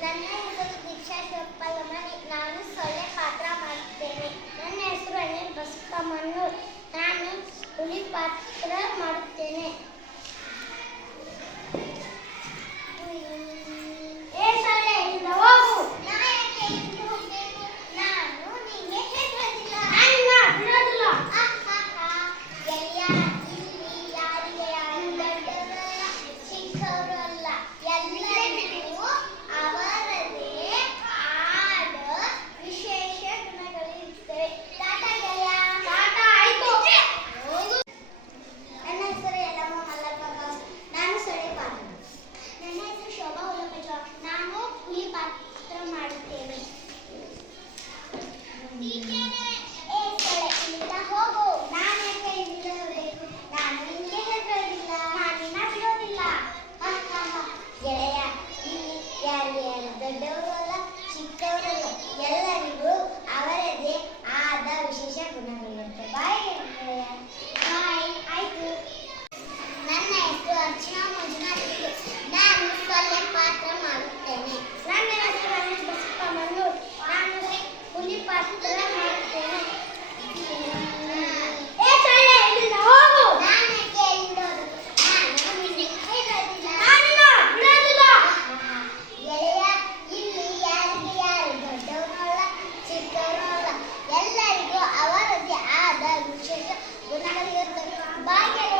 ನನ್ನ ಹೆಸರು ದೀಕ್ಷಾ ಶಿವಪ್ಪಲಮನಿ ನಾನು ಸೊಳ್ಳೆ ಪಾತ್ರ ಮಾಡುತ್ತೇನೆ ನನ್ನ ಹೆಸರು ಅನಿಲ್ ಬಸಪ್ಪ ಮನ್ನೂರ್ ನಾನು ಹುಲಿ ಪಾತ್ರ ಮಾಡುತ್ತೇನೆ Color. ಎಲ್ಲರಿಗೂ ಅವರದೇ ಆದ ವಿಶೇಷ ಗುಣಗಳಿರುತ್ತವೆ. ಭಾಗ್ಯ